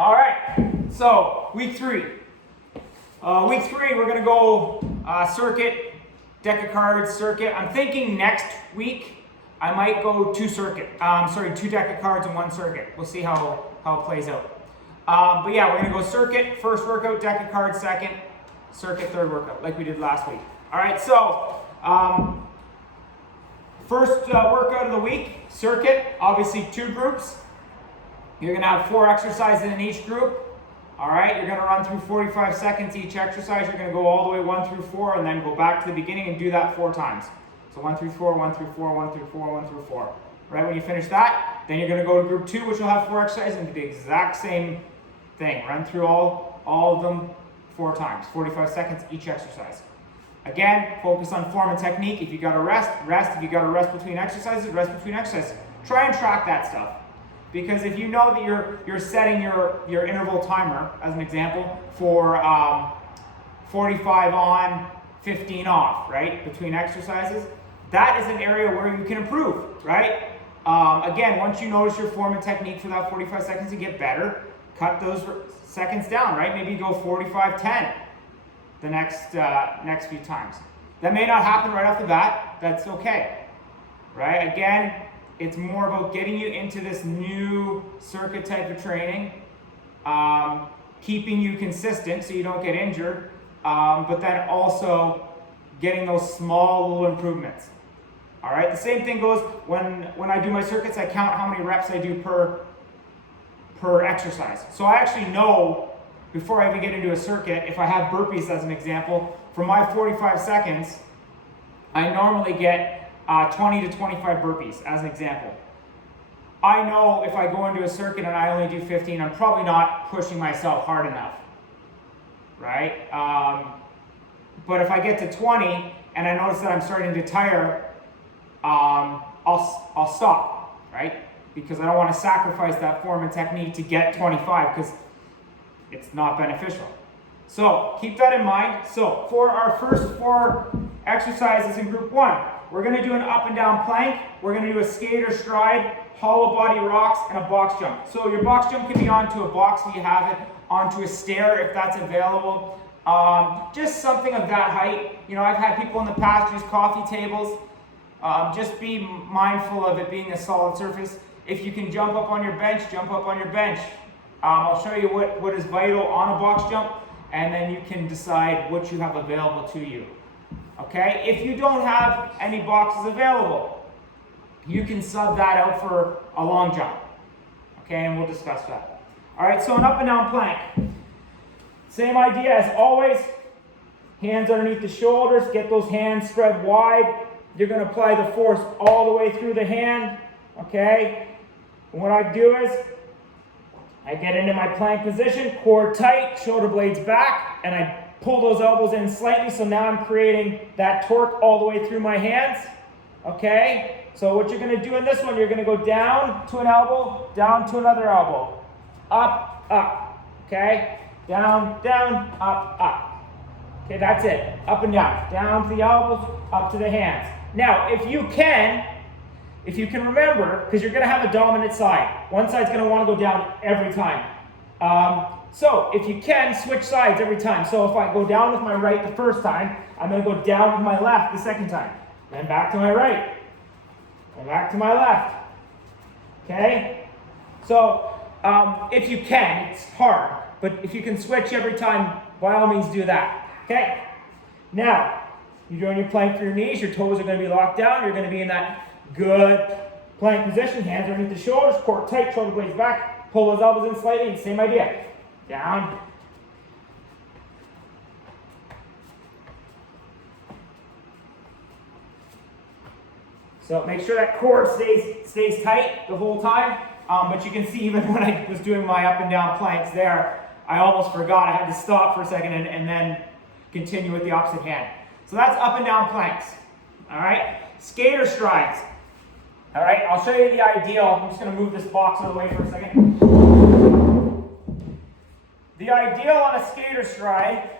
All right, so week three. Week three, we're gonna go circuit, deck of cards, circuit. I'm thinking next week I might go two deck of cards and one circuit. We'll see how it plays out. But yeah, we're gonna go circuit, first workout, deck of cards, second, circuit, third workout, like we did last week. All right, so first workout of the week, circuit, obviously two groups. You're gonna have 4 exercises in each group. All right, you're gonna run through 45 seconds each exercise. You're gonna go all the way 1 through 4 and then go back to the beginning and do that 4 times. So 1 through 4, 1 through 4, 1 through 4, 1 through 4. Right, when you finish that, then you're gonna go to group 2, which will have 4 exercises and do the exact same thing. Run through all of them 4 times, 45 seconds each exercise. Again, focus on form and technique. If you gotta rest. If you gotta rest between exercises, rest between exercises. Try and track that stuff. Because if you know that you're setting your interval timer, as an example, for 45 on, 15 off, right, between exercises, that is an area where you can improve, right? Again, once you notice your form and technique for that 45 seconds, you get better, cut those seconds down, right? Maybe you go 45-10 the next few times. That may not happen right off the bat, that's okay, right? Again, it's more about getting you into this new circuit type of training, keeping you consistent so you don't get injured, but then also getting those small little improvements. All right, the same thing goes when I do my circuits, I count how many reps I do per exercise. So I actually know before I even get into a circuit, if I have burpees as an example, for my 45 seconds, I normally get 20 to 25 burpees as an example. I know if I go into a circuit and I only do 15, I'm probably not pushing myself hard enough, right? But if I get to 20 and I notice that I'm starting to tire, I'll stop, right? Because I don't want to sacrifice that form and technique to get 25 because it's not beneficial. So keep that in mind. So for our first 4 exercises in group 1, we're going to do an up and down plank. We're going to do a skater stride, hollow body rocks, and a box jump. So your box jump can be onto a box if you have it, onto a stair if that's available. Just something of that height. You know, I've had people in the past use coffee tables. Just be mindful of it being a solid surface. If you can jump up on your bench, jump up on your bench. I'll show you what is vital on a box jump, and then you can decide what you have available to you. Okay, if you don't have any boxes available, you can sub that out for a long jump. Okay, and we'll discuss that. All right, so an up and down plank. Same idea as always. Hands underneath the shoulders, get those hands spread wide. You're going to apply the force all the way through the hand. Okay, and what I do is I get into my plank position, core tight, shoulder blades back, and I pull those elbows in slightly, so now I'm creating that torque all the way through my hands. Okay, so what you're going to do in this one, you're going to go down to an elbow, down to another elbow, up, up. Okay, down, down, up, up. Okay, that's it. Up and down to the elbows, up to the hands. Now, if you can remember, because you're going to have a dominant side. One side's going to want to go down every time. So if you can, switch sides every time. So if I go down with my right the first time, I'm going to go down with my left the second time. Then back to my right. And back to my left. Okay? So if you can, it's hard. But if you can switch every time, by all means do that. Okay? Now, you're doing your plank for your knees. Your toes are going to be locked down. You're going to be in that good plank position. Hands underneath the shoulders, core tight, shoulder blades back. Pull those elbows in slightly. Same idea. Down. So make sure that core stays tight the whole time. But you can see even when I was doing my up and down planks there, I almost forgot. I had to stop for a second and then continue with the opposite hand. So that's up and down planks. All right. Skater strides. All right. I'll show you the ideal. I'm just going to move this box out of the way for a second. The ideal on a skater stride,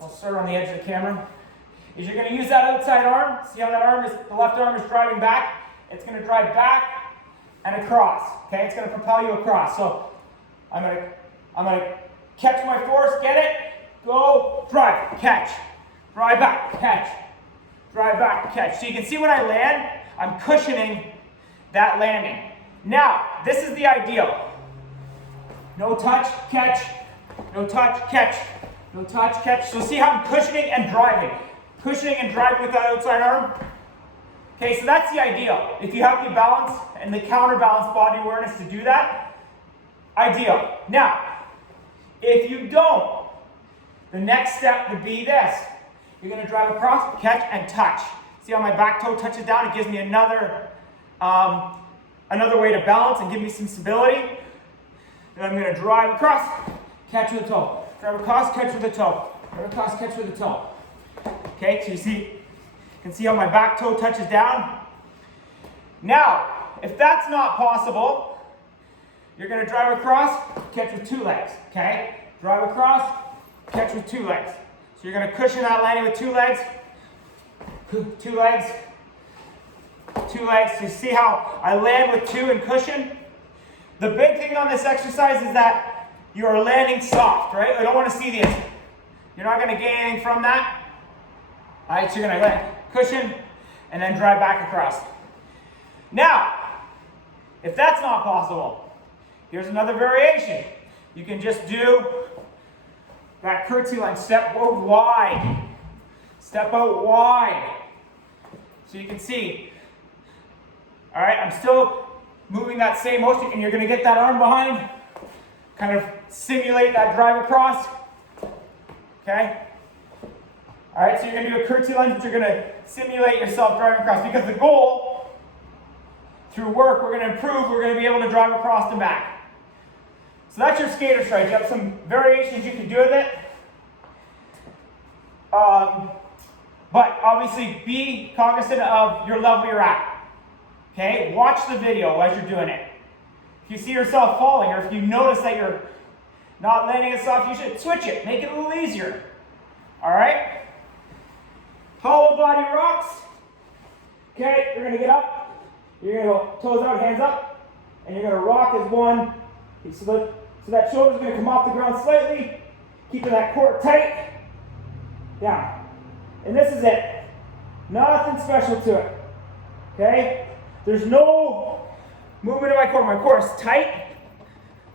I'll start on the edge of the camera, is you're going to use that outside arm. See how that arm is, the left arm is driving back? It's going to drive back and across. Okay, it's going to propel you across. So I'm gonna catch my force, get it, go, drive, catch, drive back, catch, drive back, catch. So you can see when I land, I'm cushioning that landing. Now, this is the ideal. No touch, catch, no touch, catch, no touch, catch. So see how I'm cushioning and driving with the outside arm? Okay, so that's the ideal. If you have the balance and the counterbalance body awareness to do that, ideal. Now, if you don't, the next step would be this. You're going to drive across, catch, and touch. See how my back toe touches down? It gives me another way to balance and give me some stability. Then I'm going to drive across, catch with the toe. Drive across, catch with the toe. Drive across, catch with the toe. Okay, so you can see how my back toe touches down. Now, if that's not possible, you're going to drive across, catch with 2 legs. Okay, drive across, catch with 2 legs. So you're going to cushion that landing with 2 legs. 2 legs. 2 legs. So you see how I land with 2 and cushion? The big thing on this exercise is that you are landing soft, right? I don't want to see this. You're not going to gain anything from that. All right, so you're going to land, cushion, and then drive back across. Now, if that's not possible, here's another variation. You can just do that curtsy line, step out wide. Step out wide. So you can see, all right, I'm still moving that same motion, and you're going to get that arm behind, kind of simulate that drive across. Okay? All right, so you're going to do a curtsy lunge, but you're going to simulate yourself driving across, because the goal, through work, we're going to improve, we're going to be able to drive across and back. So that's your skater stride. You have some variations you can do with it. But obviously be cognizant of your level you're at. Okay, watch the video as you're doing it. If you see yourself falling, or if you notice that you're not landing it soft, you should switch it. Make it a little easier. All right? Hollow body rocks. Okay, you're going to get up. You're going to go toes out, hands up. And you're going to rock as one. So that shoulder's going to come off the ground slightly. Keeping that core tight. Down. And this is it. Nothing special to it. Okay? There's no movement of my core. My core is tight,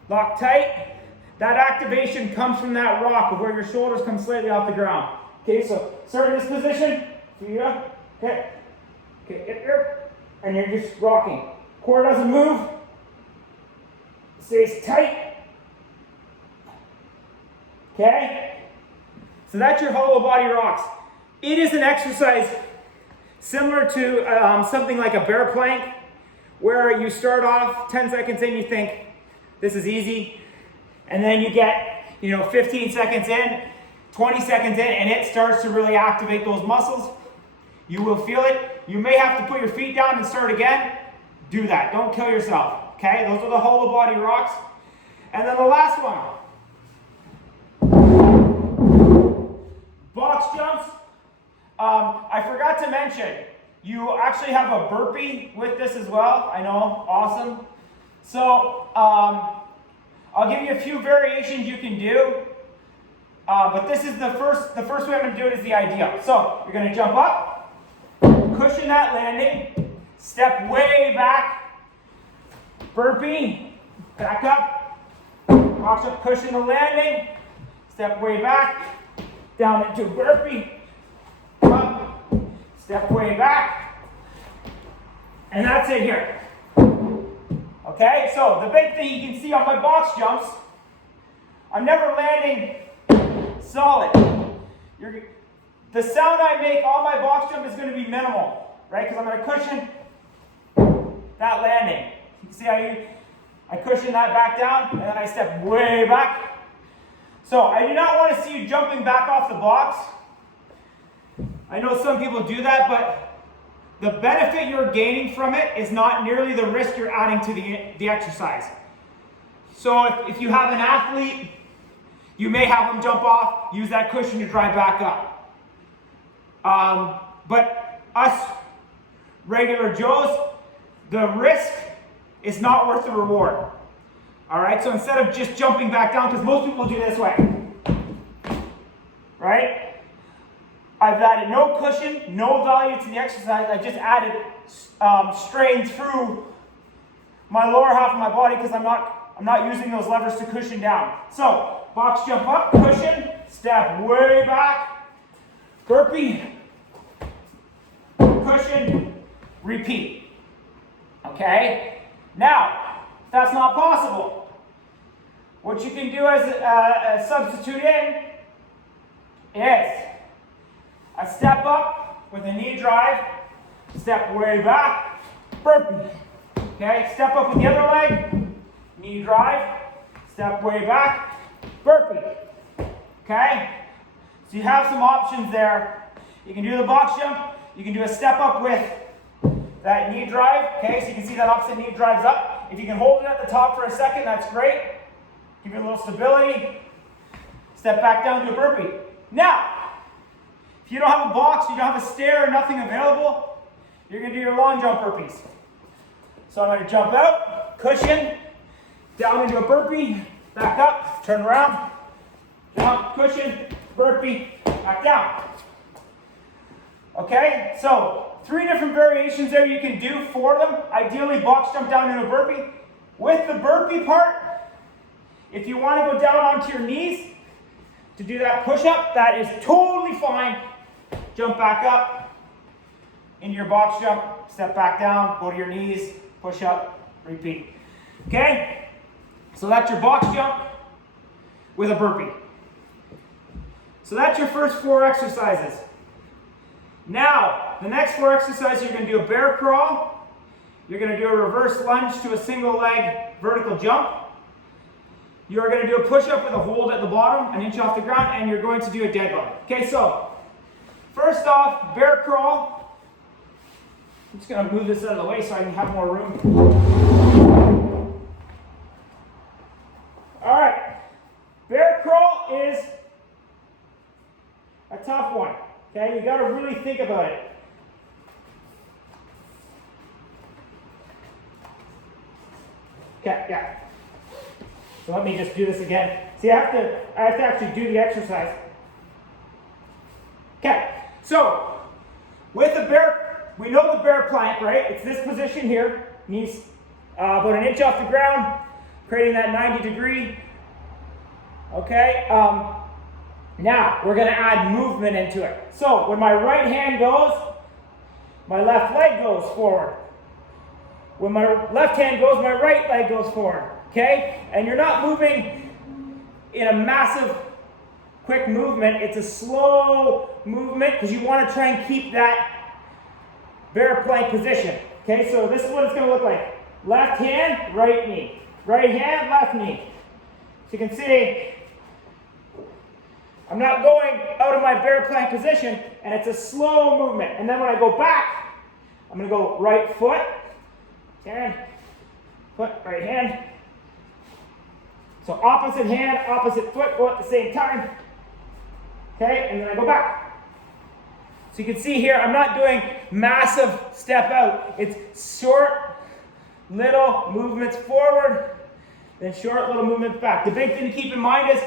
locked tight. That activation comes from that rock of where your shoulders come slightly off the ground. Okay, so start in this position. Feet up. Okay. Okay, get here. And you're just rocking. Core doesn't move. Stays tight. Okay? So that's your hollow body rocks. It is an exercise similar to something like a bear plank, where you start off 10 seconds in, you think, this is easy. And then you get, 15 seconds in, 20 seconds in, and it starts to really activate those muscles. You will feel it. You may have to put your feet down and start again. Do that. Don't kill yourself. Okay? Those are the hollow body rocks. And then the last one. Box jumps. I forgot to mention, you actually have a burpee with this as well. I know, awesome. So, I'll give you a few variations you can do, but this is the first way I'm going to do it is the ideal. So, you're going to jump up, cushion that landing, step way back, burpee, back up, box up, cushion the landing, step way back, down into burpee, up, step way back, and that's it here. Okay, so the big thing you can see on my box jumps, I'm never landing solid. The sound I make on my box jump is going to be minimal, right? Because I'm going to cushion that landing. You can see how I cushion that back down, and then I step way back. So I do not want to see you jumping back off the box. I know some people do that, but the benefit you're gaining from it is not nearly the risk you're adding to the exercise. So if you have an athlete, you may have them jump off, use that cushion to drive back up. But us regular Joes, the risk it's not worth the reward. All right, so instead of just jumping back down, because most people do this way, right? I've added no cushion, no value to the exercise. I just added strain through my lower half of my body because I'm not using those levers to cushion down. So box jump up, cushion, step way back, burpee, cushion, repeat. Okay? Now, if that's not possible, what you can do as a substitute in is a step up with a knee drive, step way back, burpee. Okay, step up with the other leg, knee drive, step way back, burpee. Okay, so you have some options there. You can do the box jump, you can do a step up with that knee drive. Okay, so you can see that opposite knee drives up. If you can hold it at the top for a second, that's great. Give it a little stability. Step back down to a burpee. Now, if you don't have a box, you don't have a stair, nothing available, you're going to do your long jump burpees. So I'm going to jump out, cushion, down into a burpee, back up, turn around, jump, cushion, burpee, back down. Okay, so 3 different variations there you can do for them. Ideally, box jump down into a burpee. With the burpee part, if you want to go down onto your knees to do that push-up, that is totally fine. Jump back up into your box jump, step back down, go to your knees, push up, repeat. Okay? So that's your box jump with a burpee. So that's your first 4 exercises. Now, the next 4 exercises, you're going to do a bear crawl. You're going to do a reverse lunge to a single leg vertical jump. You're going to do a push-up with a hold at the bottom, 1 inch off the ground, and you're going to do a deadlift. Okay, so first off, bear crawl. I'm just going to move this out of the way so I can have more room. All right, bear crawl is a tough one. Okay, you got to really think about it. Okay, yeah. So let me just do this again. See, I have to actually do the exercise. Okay, so with the bear, we know the bear plank, right? It's this position here, knees about 1 inch off the ground, creating that 90 degree. Okay, now we're going to add movement into it. So when my right hand goes, my left leg goes forward. When my left hand goes, my right leg goes forward. Okay? And you're not moving in a massive, quick movement. It's a slow movement because you want to try and keep that bear plank position. Okay? So this is what it's going to look like. Left hand, right knee. Right hand, left knee. So you can see, I'm not going out of my bear plank position, and it's a slow movement. And then when I go back, I'm going to go right foot, hand, foot, right hand. So opposite hand, opposite foot, go at the same time. Okay, and then I go back. So you can see here, I'm not doing massive step out. It's short, little movements forward, then short, little movements back. The big thing to keep in mind is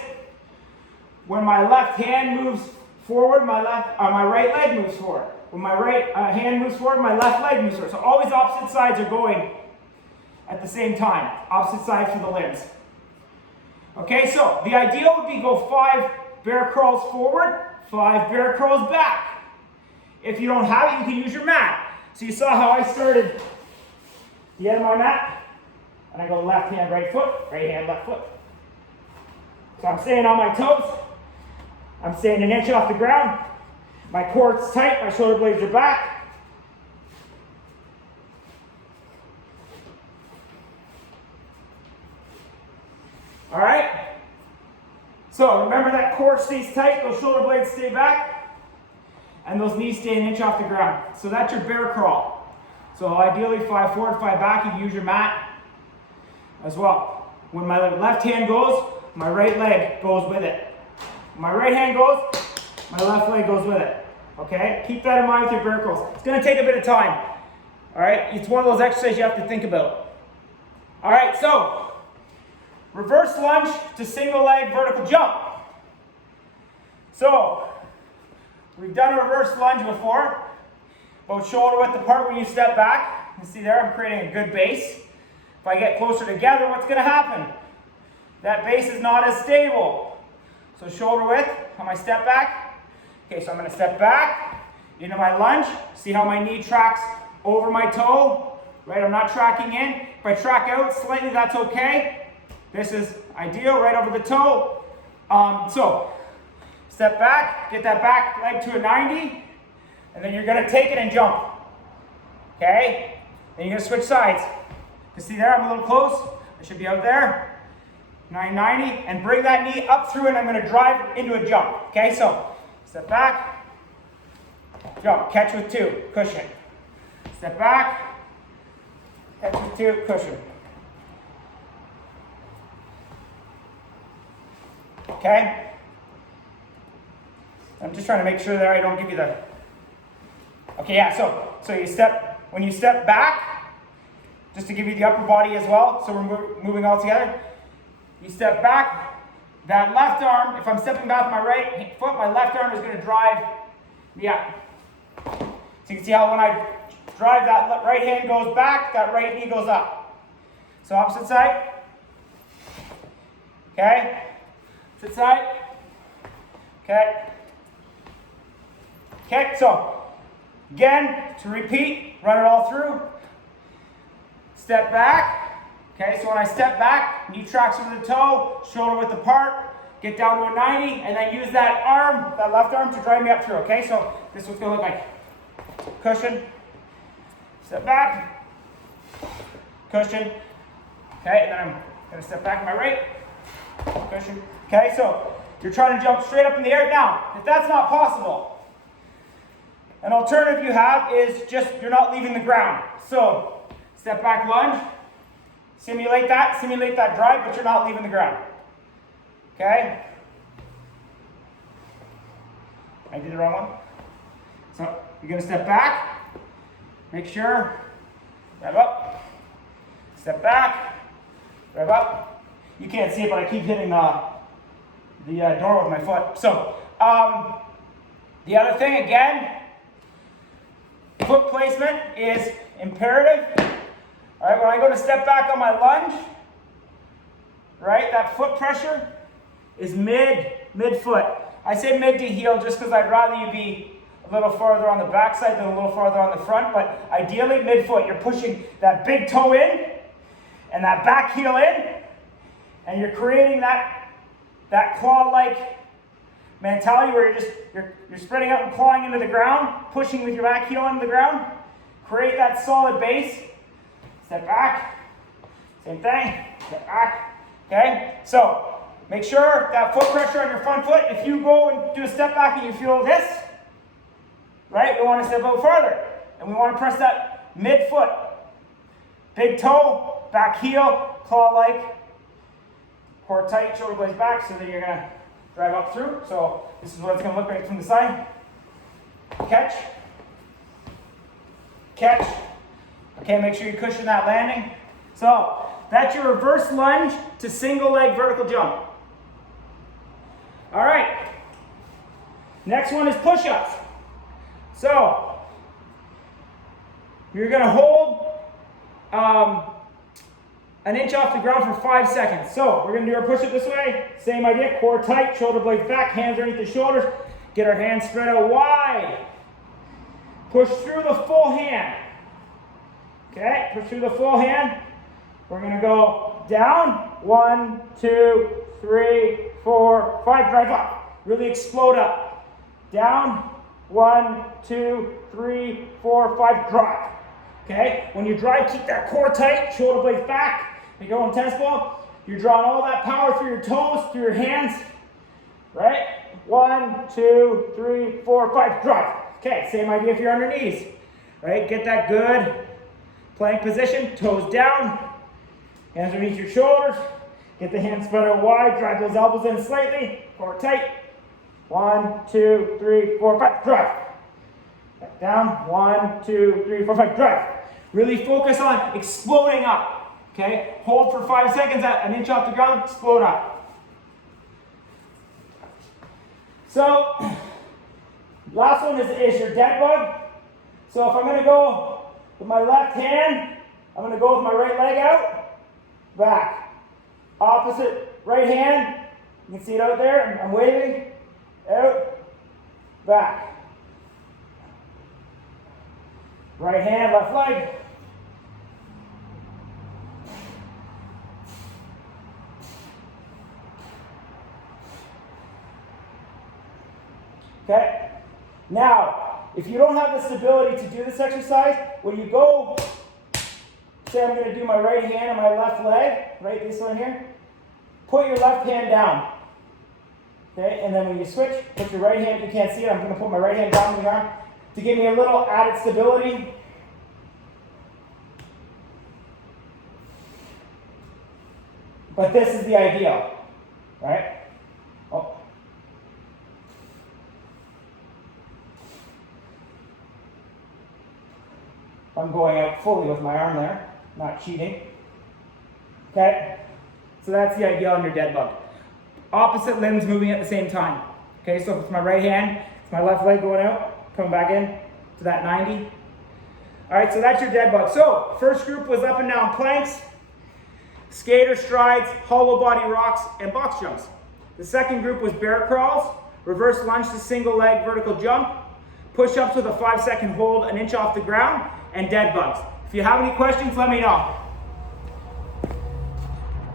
when my left hand moves forward, my right leg moves forward. When my right hand moves forward, my left leg moves forward. So always opposite sides are going at the same time. Opposite side for the limbs. Okay, so the ideal would be go 5 bear crawls forward, 5 bear crawls back. If you don't have it, you can use your mat. So you saw how I started the end of my mat, and I go left hand, right foot, right hand, left foot. So I'm staying on my toes. I'm staying 1 inch off the ground. My core's tight, my shoulder blades are back. All right? So remember that core stays tight, those shoulder blades stay back, and those knees stay 1 inch off the ground. So that's your bear crawl. So ideally 5 forward, 5 back, you can use your mat as well. When my left hand goes, my right leg goes with it. When my right hand goes, my left leg goes with it. Okay? Keep that in mind with your bear crawls. It's going to take a bit of time. All right? It's one of those exercises you have to think about. All right, so reverse lunge to single leg vertical jump. So we've done a reverse lunge before, both shoulder width apart when you step back. You see there, I'm creating a good base. If I get closer together, what's going to happen? That base is not as stable. So shoulder width on my step back. Okay, so I'm going to step back into my lunge. See how my knee tracks over my toe? Right, I'm not tracking in. If I track out slightly, that's okay. This is ideal, right over the toe. So step back, get that back leg to a 90, and then you're going to take it and jump. Okay? Then you're going to switch sides. You see there, I'm a little close. I should be out there. 990, and bring that knee up through, and I'm going to drive into a jump. Okay, so step back, jump, catch with 2, cushion. Step back, catch with 2, cushion. Okay? I'm just trying to make sure that I don't give you the... Okay, yeah, so you step, when you step back, just to give you the upper body as well, so we're moving all together. You step back, that left arm, if I'm stepping back with my right foot, my left arm is going to drive me up. So you can see how when I drive, that right hand goes back, that right knee goes up. So opposite side. Okay. Opposite side. Okay. Okay, so again, to repeat, run it all through. Step back. Okay, so when I step back, knee tracks over the toe, shoulder width apart, get down to a 90, and then use that arm, that left arm, to drive me up through. Okay, so this is what's going to look like. Cushion, step back, cushion. Okay, and then I'm going to step back on my right, cushion. Okay, so you're trying to jump straight up in the air. Now, if that's not possible, an alternative you have is just you're not leaving the ground. So step back lunge. Simulate that drive, but you're not leaving the ground. Okay? I did the wrong one. So you're going to step back, make sure, rev up, step back, rev up. You can't see it, but I keep hitting the door with my foot. So the other thing, again, foot placement is imperative. All right, when I go to step back on my lunge, right, that foot pressure is mid-foot. I say mid to heel just because I'd rather you be a little farther on the backside than a little farther on the front, but ideally mid-foot. You're pushing that big toe in and that back heel in, and you're creating that claw-like mentality where you're spreading out and clawing into the ground, pushing with your back heel into the ground. Create that solid base. Step back, same thing, step back, okay? So, make sure that foot pressure on your front foot, if you go and do a step back and you feel this, right, we want to step out farther. And we want to press that mid-foot. Big toe, back heel, claw-like, core tight, shoulder blades back, so that you're going to drive up through. So, this is what it's going to look like from the side. Catch. Catch. Okay, make sure you cushion that landing. So, that's your reverse lunge to single leg vertical jump. All right. Next one is push-ups. So, you're going to hold an inch off the ground for 5 seconds. So, we're going to do our push-up this way. Same idea, core tight, shoulder blades back, hands underneath the shoulders. Get our hands spread out wide. Push through the full hand. Okay, push through the full hand. We're going to go down. 1, 2, 3, 4, 5. Drive up. Really explode up. Down. 1, 2, 3, 4, 5. Drive. Okay, when you drive, keep that core tight. Shoulder blades back. You go in tennis ball. You're drawing all that power through your toes, through your hands. Right? 1, 2, 3, 4, 5. Drive. Okay, same idea if you're on your knees. Right? Get that good plank position, toes down, hands underneath your shoulders, get the hands spread out wide, drive those elbows in slightly, core tight. 1, 2, 3, 4, 5, drive. Down. 1, 2, 3, 4, 5. Drive. Really focus on exploding up. Okay, hold for 5 seconds at an inch off the ground, explode up. So, last one is your dead bug. So if I'm going to go with my left hand, I'm going to go with my right leg out, back. Opposite right hand, you can see it out there, I'm waving, out, back. Right hand, left leg. Okay? Now, if you don't have the stability to do this exercise, when you go, say I'm going to do my right hand and my left leg, right, this one here, put your left hand down. Okay, and then when you switch, put your right hand, you can't see it, I'm going to put my right hand down on the arm to give me a little added stability. But this is the ideal, right? Oh. I'm going out fully with my arm there, not cheating. Okay? So that's the idea on your dead bug. Opposite limbs moving at the same time. Okay, so if it's my right hand, it's my left leg going out, coming back in to that 90. Alright, so that's your dead bug. So, first group was up and down planks, skater strides, hollow body rocks, and box jumps. The second group was bear crawls, reverse lunge to single leg vertical jump, push-ups with a 5-second hold an inch off the ground, and dead bugs. If you have any questions, let me know.